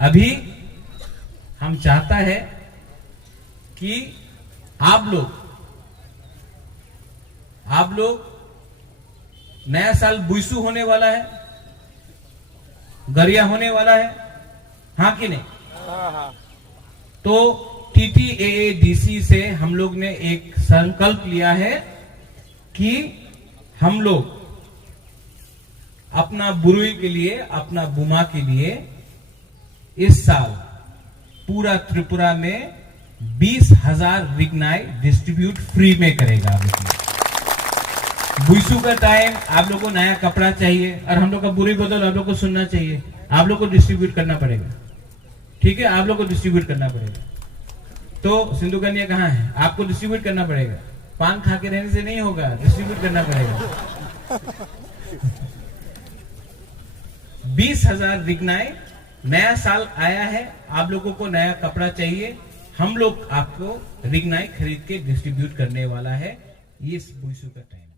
अभी हम चाहता है कि आप लोग नया साल बुईसु होने वाला है, गरिया होने वाला है, हाँ कि नहीं? तो TTAADC से हम लोग ने एक संकल्प लिया है कि हम लोग अपना बुरुई के लिए, अपना बुमा के लिए इस साल पूरा त्रिपुरा में 20,000 रिगनाई डिस्ट्रीब्यूट फ्री में करेगा। बुईसु का टाइम आप लोगों को नया कपड़ा चाहिए और हम लोग का बुरी बदल आप लोग को सुनना चाहिए, आप लोग को डिस्ट्रीब्यूट करना पड़ेगा, ठीक है? आप लोग को डिस्ट्रीब्यूट करना पड़ेगा। तो सिंधु कन्या कहाँ है? आपको डिस्ट्रीब्यूट करना पड़ेगा, पान खा के रहने से नहीं होगा, डिस्ट्रीब्यूट करना पड़ेगा। 20,000 रिगनाई, नया साल आया है, आप लोगों को नया कपड़ा चाहिए, हम लोग आपको रिगनाई खरीद के डिस्ट्रीब्यूट करने वाला है। ये बुईसु का टाइम।